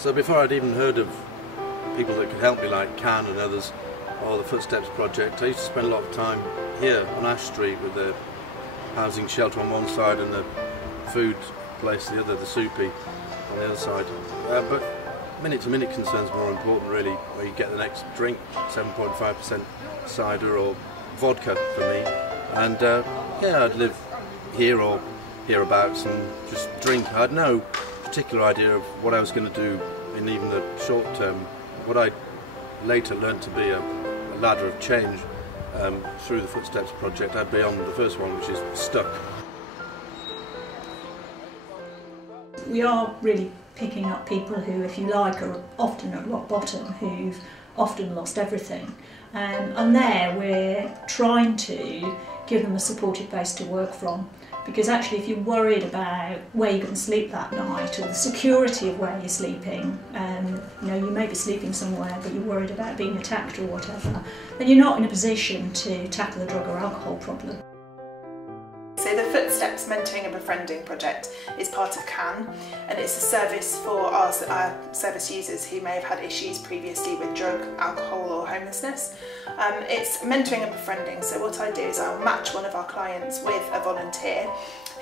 So before I'd even heard of people that could help me like Can and others, or the Footsteps project, I used to spend a lot of time here on Ash Street with the housing shelter on one side and the food place the other, the soupy on the other side. But minute-to-minute concern's more important really, where you get the next drink, 7.5% cider or vodka for me. And yeah, I'd live here or hereabouts and just drink. I had no particular idea of what I was going to do in even the short term. What I later learned to be a ladder of change through the Footsteps project. I'd be on the first one, which is stuck. We are really picking up people who, if you like, are often at rock bottom, who've often lost everything. And there we're trying to give them a supportive base to work from. Because actually, if you're worried about where you're going to sleep that night or the security of where you're sleeping, you know, you may be sleeping somewhere but you're worried about being attacked or whatever, then you're not in a position to tackle the drug or alcohol problem. So the Footsteps Mentoring and Befriending project is part of CAN, and it's a service for our service users who may have had issues previously with drug, alcohol or homelessness. It's mentoring and befriending, so what I do is I'll match one of our clients with a volunteer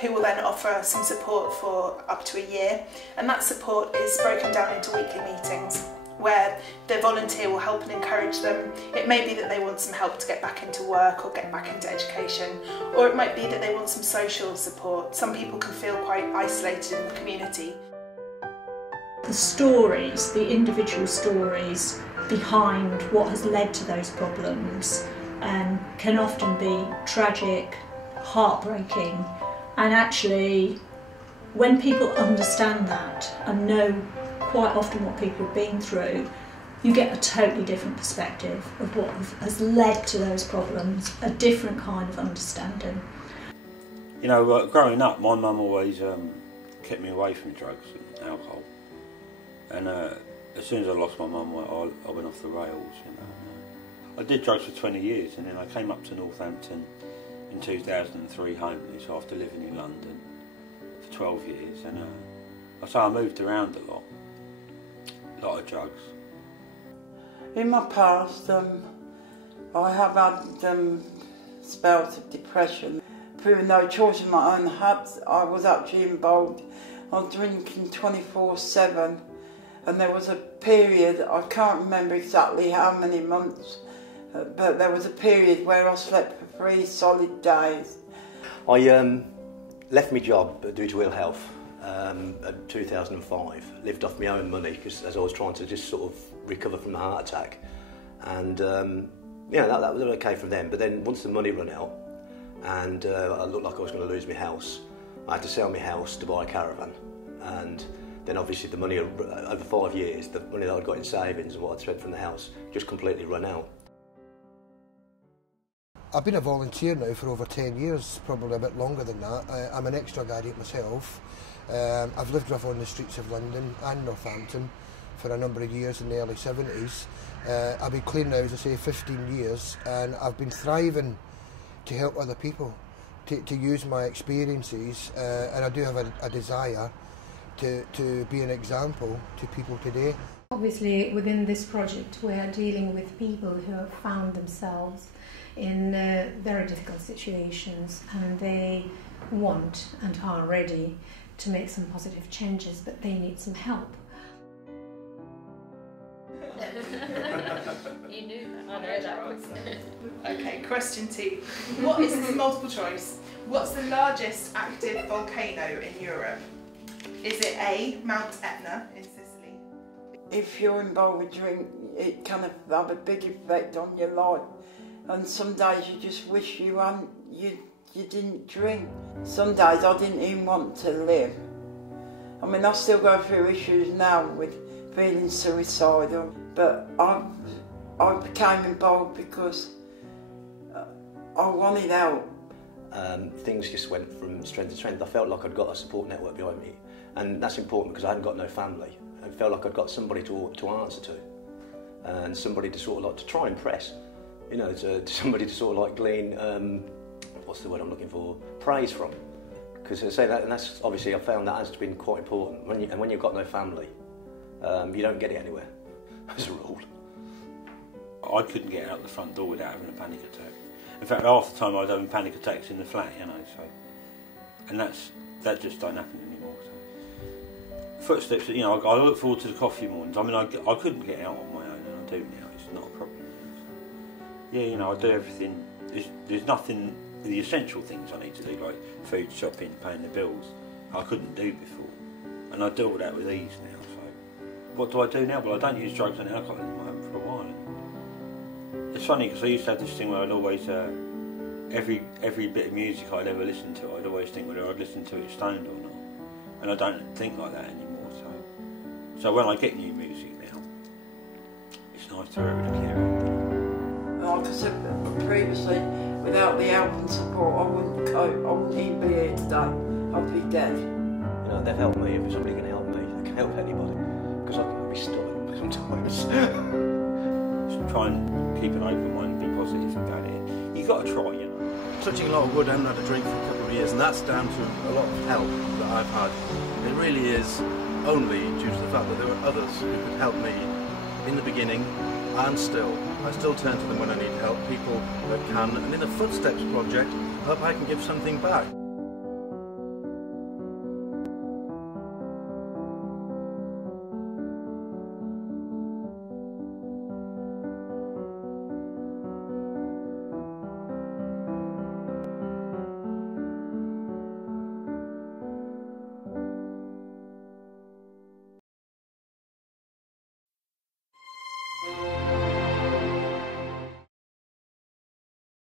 who will then offer some support for up to a year, and that support is broken down into weekly meetings where the volunteer will help and encourage them. It may be that they want some help to get back into work or get back into education, or it might be that they want some social support. Some people can feel quite isolated in the community. The stories, the individual stories behind what has led to those problems can often be tragic, heartbreaking, and actually when people understand that and know quite often what people have been through, you get a totally different perspective of what has led to those problems, a different kind of understanding. You know, growing up, my mum always kept me away from drugs and alcohol. And as soon as I lost my mum, I went off the rails, you know. I did drugs for 20 years, and then I came up to Northampton in 2003 homeless after living in London for 12 years. And so I moved around a lot of drugs. In my past, I have had spells of depression. Through no choice of my own had, I was actually involved. I was drinking 24/7, and there was a period, I can't remember exactly how many months, but there was a period where I slept for 3 solid days. I left my job due to ill health. In 2005, lived off my own money because as I was trying to just sort of recover from the heart attack, and yeah, that was okay from then. But then once the money ran out, and I looked like I was going to lose my house, I had to sell my house to buy a caravan, and then obviously the money over 5 years, the money that I'd got in savings and what I'd spent from the house just completely run out. I've been a volunteer now for over 10 years, probably a bit longer than that. I'm an ex-drug addict myself. I've lived rough on the streets of London and Northampton for a number of years in the early 70s. I've been clean now, as I say, 15 years, and I've been thriving to help other people, to use my experiences, and I do have a desire to be an example to people today. Obviously, within this project, we are dealing with people who have found themselves in very difficult situations, and they want and are ready to make some positive changes, but they need some help. You knew that. I know that was. Okay, question 2. What is this multiple choice? What's the largest active volcano in Europe? Is it A, Mount Etna in Sicily? If you're involved with drink, it can have a big effect on your life. And some days you just wish you didn't drink. Some days I didn't even want to live. I mean, I still go through issues now with feeling suicidal, but I became involved because I wanted help. Things just went from strength to strength. I felt like I'd got a support network behind me, and that's important because I hadn't got no family. I felt like I'd got somebody to answer to, and somebody to sort of like to try and impress. You know, to somebody to sort of like glean, what's the word I'm looking for, praise from. Because I say that, and that's obviously I found that has been quite important. When you've got no family, you don't get it anywhere, as a rule. I couldn't get out the front door without having a panic attack. In fact, half the time I was having panic attacks in the flat, you know, so... And that just don't happen anymore, so... Footsteps, you know, I look forward to the coffee mornings. I mean, I couldn't get out on my own, and I do now, it's not a problem. Yeah, you know, I do everything. There's nothing, the essential things I need to do, like food shopping, paying the bills, I couldn't do before. And I do all that with ease now, so... What do I do now? Well, I don't use drugs and alcohol anymore, I haven't for a while. It's funny because I used to have this thing where I'd always, every bit of music I'd ever listen to, I'd always think whether I'd listen to it stoned or not. And I don't think like that anymore, so when I get new music now, it's nice to hear it clear. Like I said previously, without the help and support, I wouldn't cope. I wouldn't even be here today. I'd be dead. You know, they've helped me. If somebody can help me, they can help anybody. Because I can be stubborn sometimes. Just try and keep an open mind and be positive about it. You've got to try, you know. Touching a lot of wood, I haven't had a drink for a couple of years, and that's down to a lot of help that I've had. It really is only due to the fact that there were others who could help me in the beginning and still. I still turn to them when I need help, people that can, and in the Footsteps project, I hope I can give something back.